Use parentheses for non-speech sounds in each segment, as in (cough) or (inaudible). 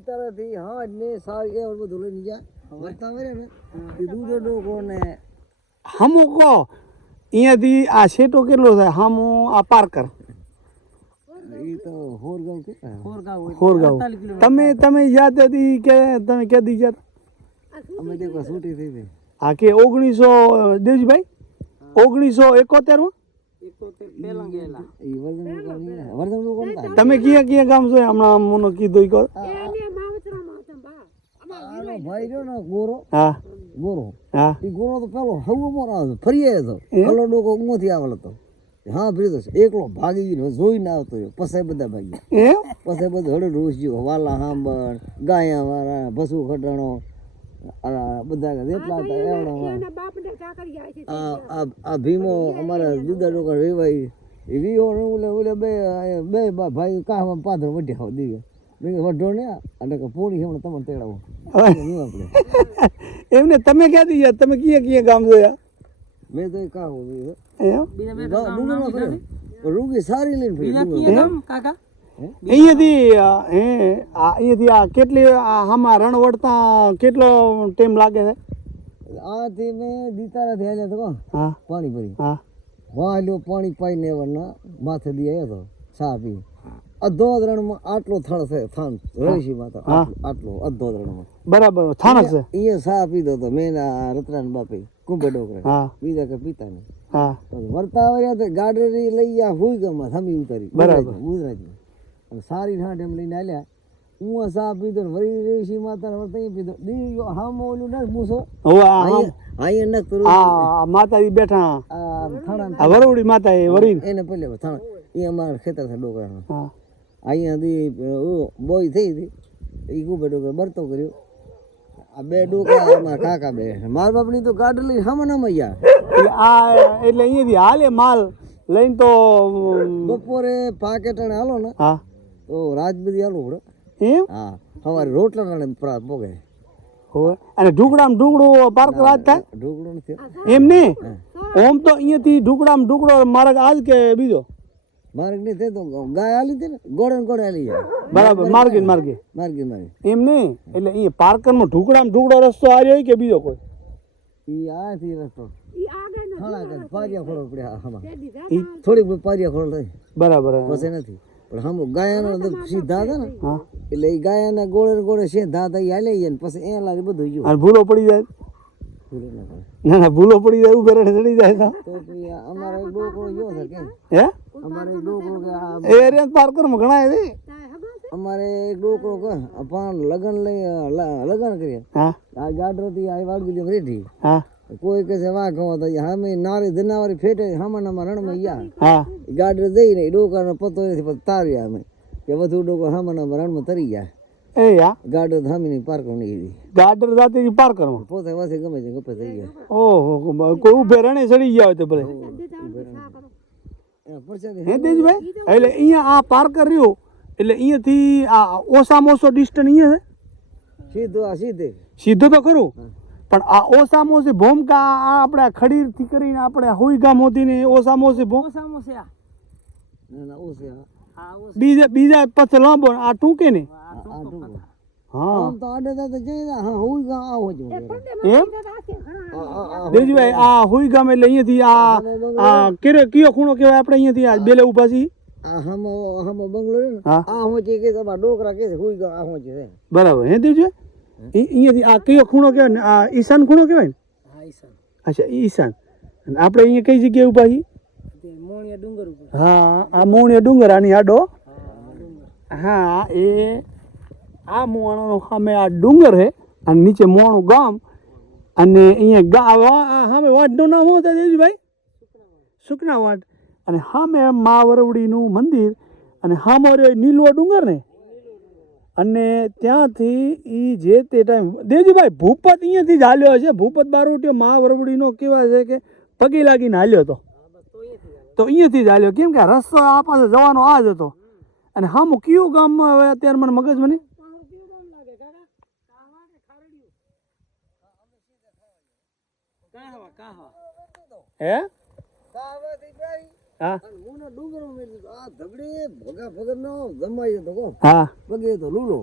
તારાથી હા ને સારી એ બધું લઈને ગયા. વર્તા મરે ને? એ દૂધો ડોકો ને હમો કો અહીંયાથી આ શેટો કેટલો થાય? હમો આ પારકર. તમે તમે યાદ હતી કે તમે? અમે છૂટી થઈ હા કે ઓગણીસો દેવજીભાઈ? ઓગણીસો એકોતેરમાં? એ વર્ધન ડોકો નહીં વર્ધન ડોકો નતા તમે ક્યાં ક્યાં ગામ છો? હમણાં મને કીધું રહ્યો ને ગોરો. હા. ગોરો. હા. એ ગોરો તો પેલો હવો મોર આવે ફરી આવ્યો હતો? કલો ડોકો ઊંઘોથી આવેલો હતો હા ફરી તો એકલો ભાગી ગયો જોઈને આવતો રહ્યો. પછી બધા ભાગ્યા પછી બધું હળું રોસ ગયો વાલા હાંબળ ગાયા વાળા ભસુ ખટાણો આ બધા હતા એવડા આ ભીમો અમારા દુધા લોકો રેવાય એ વીઓ ઓલે ઓલે બે બે ભાઈ ભાઈ કાહમાં પાદર વઢ્યા હોય દીવે મેં કીધું વઢો ને અને કે પોણી હમણાં તમને તેડાવો. આપણે એમને તમે ક્યાંથી ગયા? તમે ક્યાં ક્યાં ગામ જોયા મેં તો ફર્યો રૂગી સારી લઈને અહીંયાથી હે આ અહીંયાથી આ કેટલી આ આમાં રણ વળતા કેટલો ટાઈમ લાગે છે? આથી મેં દીતારાથી આવ્યા તો કહો હા. પાણી ભરી હા વાલ્યો પાણી પાઈને વરના માથે દી આવ્યો તો ચા પી અધો રણમાં આટલો થળ છે થાન. માતા આટલો- આટલો અધો રણમાં બરાબર છે. અહીંયા સા પીધો તો મેં રતરાન બાપી કુંભે ડોકરે બીજા કે પિતા નહીં હા વર્તા આવ્યા તો ગાડરી લઈ ગયા હુઈ ગમાં થમી ઉતારી. બરાબર. ગુજરાતમાં અને સારી એમ લઈને આલ્યા હું સા પીધો વળી માતા વર્તા પીધો. દી હામો ઓલું ના મૂસો અહીંયા માતાજી બેઠા. વરવડી માતા એ વરી એને પહેલે થાણા. એ અમારા ખેતર છે ડોકરા હા. અહીંયાથી બોય થઈ હતી. એ કુબે ડોકર બરતો કર્યો. આ બે ડોકા અમારા કાકા બે મારા બાપની તો ગાડી લઈ હમ ગયા એટલે આ એટલે અહીંયાથી હાલે માલ લઈને તો બપોરે પાકેટાણે હાલો ને. હા. તો રાજબીરી હાલો પડે. એમ? હા સવારે રોટલા ટાણે પોગે હોય અને ઢુકડામ ઢુકડું પાર્ક રાત થાય? ઢુકડું નથી. એમ નહીં? ઓમ તો અહીંયાથી ઢુકડામ ઢુકડો માર્ગ આજ કે બીજો? માર્ગ નહીં તે તો ગાય હાલી હતી ને ગોળે ને ગોળે હાલી જાય. બરાબર માર્ગે માર્ગે માર્ગે. માર્ગે એમ નહીં? એટલે અહીંયા પાર્કરમાં ઢુકડામાં ઢુકડો રસ્તો આવ્યો હોય કે બીજો કોઈ? એ આથી રસ્તો. ખાણા કરે પારિયા ખોળો પડ્યા આમાં ઈ થોડીક પારિયા ખોળ થઈ બરાબર પછી નથી. પણ હમ ગાયાનો સીધા હતા ને. એટલે એ ગાયાના ગોળે ગોળે સીધા હતા એ હાલે ને પછી એ લાગે બધું ગયું ભૂલો પડી જાય. ના ના ના ભૂલો પડી જાય ઉભે રડે ચડી જાય તો. અમારો એક ડોકરો ગયો છે કે? હે? અમારે એક ડોકરો કે એ એરિયા ઘણા છે. અમારે એક ડોકરો કે પાન લગન લઈ લગન કરીએ. હા. આ ગાડરોથી આ વાળગી રેઠી. હા. કોઈ કે છે વા કહો તો હામે નારી જનાવરી ફેટે હામાનામાં રણમાં ગયા હા. ગાડરે જઈને એ ડોકાનો પતો નથી પણ તાર્યા અમે. કે વધુ ડોકો હામાનામાં રણમાં તરી ગયા. એ યા? ગાડર થામીની પાર્ક નહીં ગઈ. ગાર્ડર જાતે પાર્કરમાં પોતે વાસે ગમે છે ગપે થઈ ગયા. ઓહો કોઈ ઉભે રણે ચડી ગયા હોય તો ભલે. એના પરસાદી હે તેજભાઈ એટલે અહીંયા આ પાર્કર રહ્યો એટલે અહીંયાથી આ ઓછામાં ઓછો ડિસ્ટન્સ અહીંયા છે? સીધું આ સીધે. સીધો તો ખરું પણ આ ઓછામાં ઓછી ભૂમિકા આ આપણે આ ખડીરથી કરીને આપણે હોઈ ગામ હોતી ને ઓછામાં ઓછી ભૂમ ના ના ઓછે આ. બીજા બીજા પછી લાંબો ને આ ટૂંકે ને? દેવજીભાઈ આ હોઈ ગામ એટલે અહીંયાથી આ આ કેરે કયો ખૂણો કહેવાય આપણે અહીંયાથી? આ બેલે ઊભા છીએ? બરાબર હે દેવજીભાઈ? ઈ- અહીંયાથી આ કયો ખૂણો કહેવાય ને? આ ઈશાન ખૂણો કહેવાય ને? અચ્છા ઈશાન. અને આપણે અહીંયા કઈ જગ્યાએ ઊભા છીએ? હા આ મોણિયા ડુંગર આની આડો. હા એ આ મોણો સામે આ ડુંગર છે અને નીચે મોણું ગામ, અને અહીંયા ગા સામે વાટનું નામ હતું દેવજીભાઈ સુકના વાટ અને સામે મા વરવડીનું મંદિર, અને સામો રહ્યો એ નીલવો ડુંગર ને? અને ત્યાંથી એ જે તે ટાઈમ દેવજીભાઈ ભૂપત અહીંયાથી જ હાલ્યો છે ભૂપત બારોટીયો મા વરવડીનો કેવા છે કે પગે લાગીને હાલ્યો હતો. તો અહીંયાથી જ હાલ્યો. કેમ કે રસ્તો આ પાસે જવાનો આ જ હતો. અને હામું કયું ગામમાં હવે અત્યારે મને મગજ મને હે? હા. અને મુનો ડુંગર મેં આ ધબડે ભગા ભગત નો જમાઈ તો કો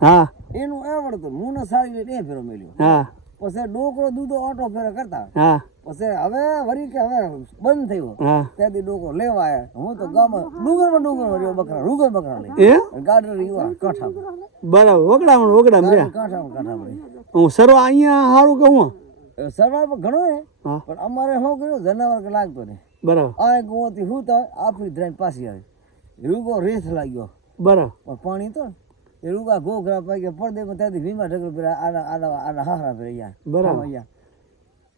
હા. એનું આવડતું હું ને સારી એ ફેરો મેલ્યો હા. પછી ડોકરો દૂધો ઓટો ફેરો કરતા. હા. પછી હવે વરી કે હવે બંધ થયો. ત્યાંથી ડોકો લેવા આવ્યા હું તો ગામ ડુંગરમાં ડુંગર રહ્યો બકરા રૂગર બકરા લઈ. ગાડર યુવા કાંઠા બરાબર વગડામણ વગડામ રહ્યા. કાંઠા કાંઠા હું સરવા અહીંયા સારું કહું સરવાર પણ ઘણો હે. પણ અમારે શું કર્યું? જનાવર કે લાગતો નહીં. બરાબર. આ કુવાથી હું તો આખી ધ્રાઈને પાછી આવી. રૂગો રેસ લાગ્યો. બરાબર. પણ પાણી તો એ રૂગા ગોખરા પાકે પડદે ત્યાંથી ભીમા ઢગલ પેલા આના આના આના હારા પેલા અહીંયા બરાબર. અહીંયા.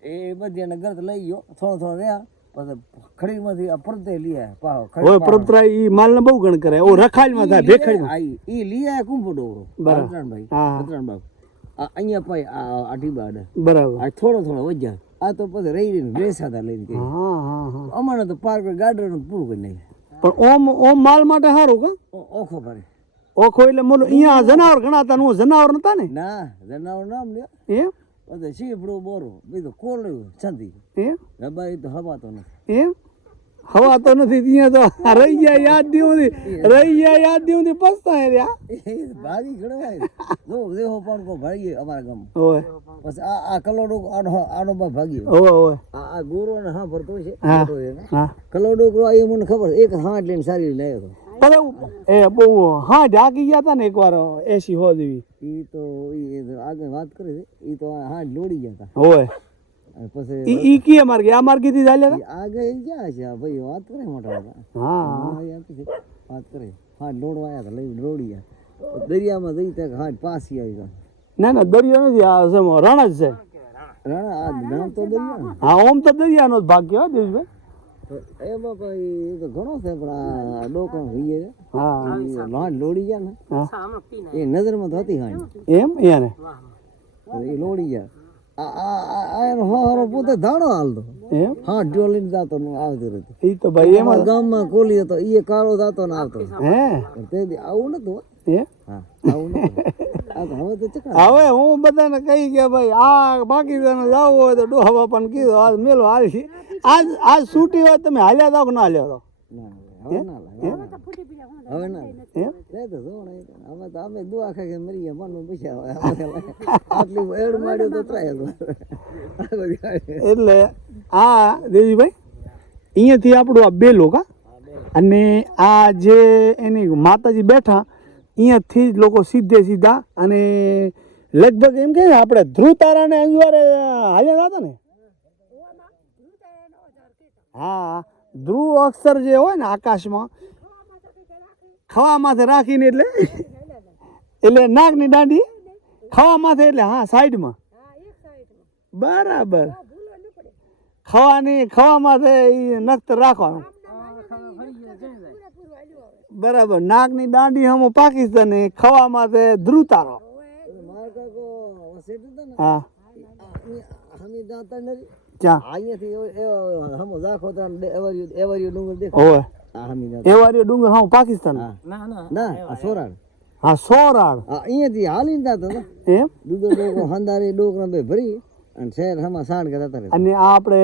એ બધી એને ગરત લઈ ગયો. થોડો થોડો રહ્યા. પછી ખડીમાંથી આ પડદે લઈ આવ્યા પાહો ખડી પડતરા ઈ માલને બહુ ગણ કરે ઓ રખાલમાં થાય ભેખડીમાં. ઈ લઈ આવ્યા કુંભો ડોરો બરાબર. ભાઈ હા. આ અહીંયા પાઈ આ આટી બાડ બરાબર. આ થોડો થોડો વધ્યા. આ તો પછી રહી રહીને બેસાતા લઈને હા હા હા. અમારે તો પાર્ક ગાર્ડન પૂરું કરી નાખ્યું. પણ ઓમ ઓમ માલ માટે સારું કા? ઓખો ભરે ઓખો એટલે મોલો અહીંયા જનાવર ગણાતા હું જનાવર નતા ને? ના જનાવર નામ લે એમ? પછી શીપડું બોરો બીજું કોળ્યું છંદી. એમ? રબારી તો હવાતો નથી. એમ? હવા તો નથી ત્યાં તો રહી ગયા યાદ દિવસથી રહી ગયા યાદ દિવસથી પછતા રહ્યા. ભાજી ભાગી ઘડવાય. જો દેહો પણ કો ભાગી અમારા ગામ ઓય. પછી આ આ કલોડો આનો આનો બા ભાગ્યો ઓય ઓય. આ આ ગોરો ને હા ભરતો છે હા. કલોડો કો એ મને ખબર એક હાટ લઈને સારી લઈને આવ્યો અરે એ બહુ હા ઢાકી ગયા હતા ને એકવાર એસી હો દેવી ઈ તો ઈ આગળ વાત કરે છે ઈ તો હા લોડી ગયા હતા અને પછી ઈ કીએ માર્ગે? આ માર્ગેથી ચાલ્યા ઈ આગળ ગયા છે ભાઈ વાત કરે મોટા મોટા. હા. છે. વાત કરે. હા લોડવા આવ્યા હતા લઈને લોડી ગયા દરિયામાં જઈ ત્યાં હાથ પાછી આવી ગયા. ના ના દરિયો નથી આ સમો રણ જ છે. રાણા આ નામ તો દરિયા હા ઓમ તો દરિયાનો જ ભાગ કહેવાય દેશભાઈ એમાં કોઈ એ તો ઘણો છે પણ આ ડોકો છે. હા. લોડી ગયા ને. એ નજરમાં તો હતી હાથ એમ યાર એ લોડી ગયા. પોતે ધાણો હાલતો હા ડ્યો લઈને જાતો આવતો રહેતો તો ભાઈ એમાં ગામમાં કોલી હતો એ કાળો જાતો ને આવતો હે તે આવું નતું. એ હવે હું બધાને કહી કે ભાઈ આ પાકિસ્તાન જવું હોય તો ડોહા પણ કીધું આજ મેલો હાલ આજ આજ છૂટી હોય તમે હાલ્યા જાવ કે ના હાલ્યા ના હવે ના લાગે હવે ના હવે ના એમ તે તો જો અમે તો અમે દુઆ ખાઈ કે મરી ગયા મનમાં પૈસા આવે આટલી એડ તો એટલે આ દેવીભાઈ અહીંયાથી આપણું આ બે લોકા અને આ જે એની માતાજી બેઠા અહીંયાથી જ લોકો સીધે સીધા અને લગભગ એમ કે આપણે ધ્રુવ તારાને અંજવારે હાલ્યા હતા ને? હા. ધ્રુવ અક્ષર જે હોય ને આકાશમાં ખવા માથે રાખીને એટલે એટલે નાગની દાંડી ખવા માથે એટલે હા સાઈડમાં. બરાબર. ખવાની ખવા માથે નખતર રાખવાનું. બરાબર. નાગની દાંડી હમ પાકિસ્તાન ખવા માથે ધ્રુવ તારો માર કાકો સેટ હતા ને? હા. હમી સોખી ડુંગર હા પાકિસ્તાન હા. ના આ સોરાડ હા સોરાળ. અહીંયાથી હાલીને જાતો ને. એમ? દૂધો ડોકો હંદારી ડોકરા બે ભરી અને શહેર હમા સાણ કે જતા અને આ આપણે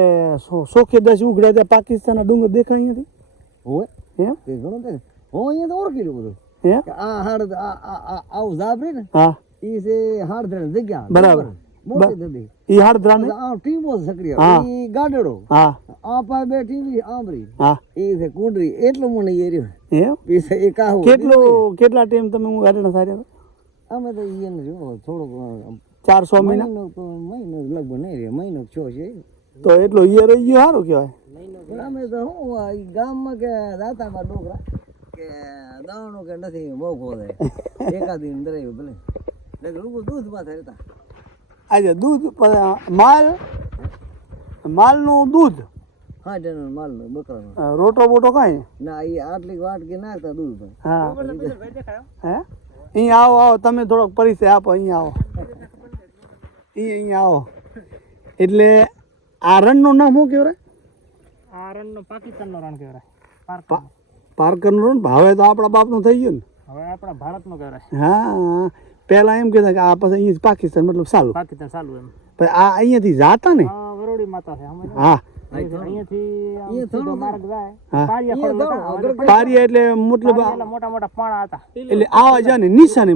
સોખે દસ ઉઘડ્યા ત્યાં પાકિસ્તાનના ડુંગર દેખાય અહીંયાથી? હોય એમ? તે ઘણું થાય હું અહીંયા તો ઓળખેલું બધું. આ હાડ આ આવું ઝાબરી ને હા. ઈ છે હાડ જગ્યા. બરાબર. મોટી ઈ હાડદ્રા ને આ ટીમો સક્રિય હા. ઈ ગાડડો. હા. આ પા બે ટીવી આંબરી હા. ઈ છે કુંડરી એટલું મને એ રહ્યું. એમ? છે એ કાહું કેટલું કેટલા ટાઈમ તમે હું ગાડીના સાર્યા અમે તો ઈ એને જો થોડોક ચાર સો મહિના? મહિનો લગભગ નહીં રે મહિનો છો છે. તો એટલો ઈયર રહી ગયો સારું કહેવાય. અમે તો ઈ ગામમાં કે દાતામાં ડોકરા કે દાણો કે નથી મોઘો થાય એકાદી આવ્યું ભલે. રૂબરૂ દૂધમાં રહેતા. આજે દૂધ માલ માલનું દૂધ. હા માલનો બકરાનો. રોટો બોટો કાંઈ? ના એ આટલી વાટ કે દૂધ પણ. હા. હે? અહીંયા આવો આવો તમે થોડોક પરિચય આપો અહીંયા આવો. અહીં અહીંયા આવો. એટલે આ રણનું નામ શું કહેવાય? આ રણનો પાકિસ્તાનનો રણ કહેવાય. પારકરનું. રણ? હવે તો આપણા બાપનું થઈ ગયું ને. હવે આપણા ભારતનો કહેવાય. ને હા. પહેલાં એમ કહેતા કે આ પછી અહીંયા પાકિસ્તાન મતલબ સારું પાકિસ્તાન ચાલુ એમ. પણ આ અહીંયાથી જાતા ને? વરોડી માતા છે હા. પારિયા એટલે મતલબ મોટા મોટા પાણા હતા. એટલે આવા જા ને નિશાને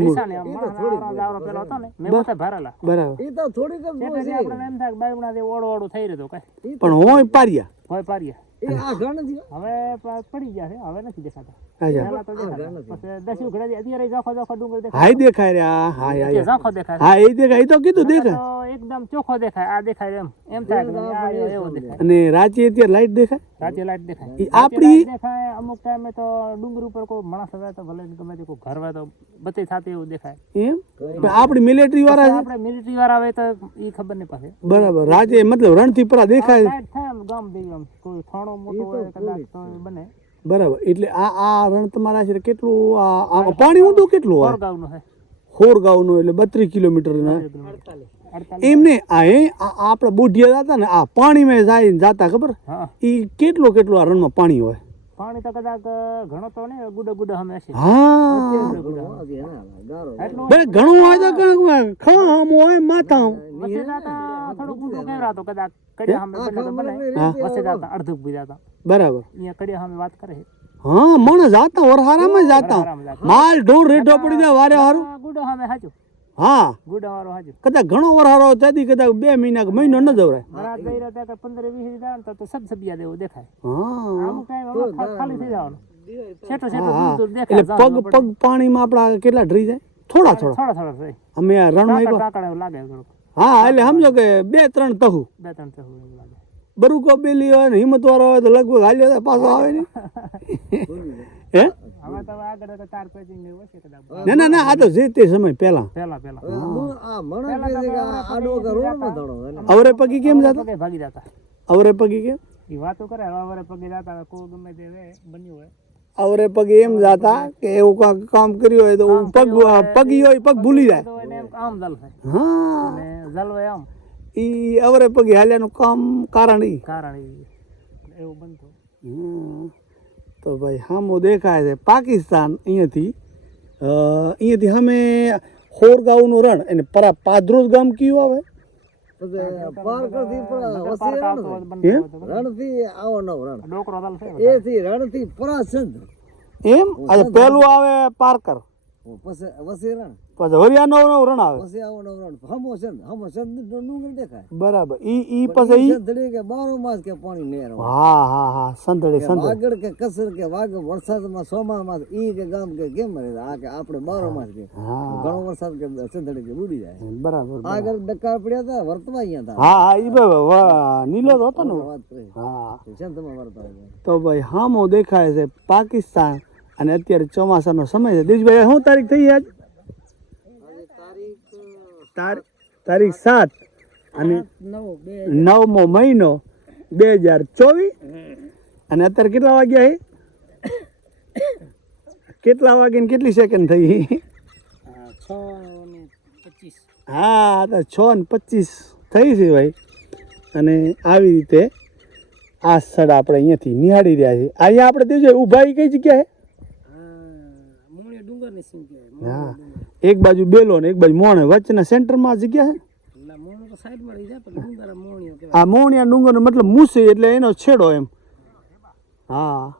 બરાબર. એ તો થોડીક આપણે એમ થાય કે બાયમણા જે ઓળો ઓળું થઈ રહ્યો કઈ. પણ હોય પારિયા હોય પારિયા એ આ ઘણ હવે પડી ગયા છે હવે નથી દેખાતા. દેખાય હાય હા હા કે હા ઝાંખો દેખાય. હા એ દેખાય તો કીધું દેખાય. એકદમ ચોખ્ખો દેખાય આ દેખાય એમ. એમ થાય કે આ આવ્યો એવો દેખાય. અને રાંચી અત્યારે લાઈટ દેખાય? રાતે લાઈટ દેખાય. આપણી- દેખાય અમુક ટાઈમે તો ડુંગર ઉપર કોઈ માણસ આવે તો ભલે ગમે તે કોઈ ઘર હોય તો બધી થાતે એવું દેખાય. એમ? પણ આપણી મિલિટરી વાળા આપણે મિલિટરી વાળા આવે તો ઈ ખબર નહીં પાસે બરાબર રાજે મતલબ રણથી પરા દેખાય. લાઈટ થાય ગામ દેવી આમ કોઈ થાણો મોટો હોય કદાચ તો બને. બરાબર. એટલે આ આ રણ તમારા છે કેટલું? આ પાણી ઊંડું કેટલું હોય? હોરગાંવનો એટલે બત્રીસ કિલોમીટર એમને આ આપણે બુઢિયા જતા ને આ પાણીમાં જાય જાતા ખબર? એ કેટલો કેટલો આ રણમાં પાણી હોય? પાણી તો કદાચ ઘણો તો નહીં ગુડ ગુડ અમે હશે હા. હજી એના ગારો એટલું બે ઘણું હોય તો કંઈક ખવા આમ હોય માતા થોડું ગુડું કેવરા તો કદાચ કડિયા હમે બને તો બને. વચ્ચે જાતા અડધું બી જાતા. બરાબર. અહીંયા કડિયા હમે વાત કરે છે. હા મણ જાતા વરહારામાં જાતા. જાતા. માલ ઢોર રેઢો પડી જાય વારે હારું. ગુડો સામે હાચું. હા. ગુડો વાળો કદાચ ઘણો વરહારો ત્યાંથી કદાચ બે મહિના કે મહિનો ન જવરાય. મારા દઈ રહ્યા હતા પંદર વીસ જાય તો તો સબસબિયા દેવું દેખાય. હા. અમુક ટાઈમ ખાલી થઈ જવાનું. છેટો છેટો હા દૂર દૂર દેખાય એટલે પગ પગ પાણીમાં આપણા કેટલા ડરી જાય? થોડા થોડા. થોડા થોડા થઈ. અમે આ રણમાં એક લાગે હા એટલે સમજો કે બે ત્રણ તહુ. બે ત્રણ તહુ લાગે. બરુકો બેલી હોય ને હિંમત વાળો હોય તો લગભગ હાલ્યો પાછો આવે ને. (laughs) હે? હવે તો આગળ તો તાર ને ના ના ના આ તો જે તે સમય પહેલા. પહેલા પહેલા. આ મણ કે કે આડો કે અવરે પગી કેમ જતા? પગે ભાગી જતા અવરે પગી કેમ? એ વાતો કરે હવે પગી પગે જતા કોઈ ગમે તે બન્યું હોય. અવરે પગ એમ જાતા કે એવું કાંક કામ કર્યું હોય તો પગ પગી હોય પગ ભૂલી જાય. આમ હા. આમ ઈ અવરે પગે હાલ્યાનું કામ કારણ ઈ. કારણ એવું બનતું. હમ. તો ભાઈ હામો દેખાય છે. પાકિસ્તાન અહીંયાથી અહીંયાથી અમે હોરગાંવનું રણ અને પરા પાદરોજ ગામ કયું આવે? એમ? આજે પહેલું આવે પારકર. પછી વસી રણ. પછી હરિયાનો રણ આવે. પછી આવો નવ રણ. હમો સંદ હમો સંદ ડુંગર દેખાય. બરાબર. ઈ ઈ પછી ઈ કે બારો માસ કે પાણી હા હા હા. સંતળે કે સંતળે કે કસર કે વાગ વરસાદમાં સોમામાં ઈ કે ગામ કે કેમ રહે? આ કે આપણે બારો માસ કે. ઘણો વરસાદ કે સંદડી કે બુડી જાય. બરાબર. આગળ ડક્કા પડ્યા હતા વર્તવા અહીંયા હતા હા હા ઈ બરાબર. નીલો હતો ને. હા. સંતમાં વર્તવા તો ભાઈ હામો દેખાય છે પાકિસ્તાન. અને અત્યારે ચોમાસાનો સમય છે. દેશભાઈ શું તારીખ થઈ આજ? તાર- તારીખ સાત. અને નવમો મહિનો બે હજાર ચોવીસ. અને અત્યારે કેટલા વાગ્યા છે? કેટલા વાગે ને કેટલી સેકન્ડ થઈ? હા, તો છ ને પચીસ થઈ છે ભાઈ. અને આવી રીતે આ સ્થળ આપણે અહીંયાથી નિહાળી રહ્યા છીએ. અહીંયા આપણે તે ઊભા કઈ જગ્યાએ મૂળિયા ડુંગરની સીમ કહેવાય હા. એક બાજુ બેલો ને એક બાજુ મોણ. વચ્ચેના સેન્ટરમાં જગ્યા છે? આ મોણિયા ડુંગરનો મતલબ મૂસે એટલે એનો છેડો એમ. હા.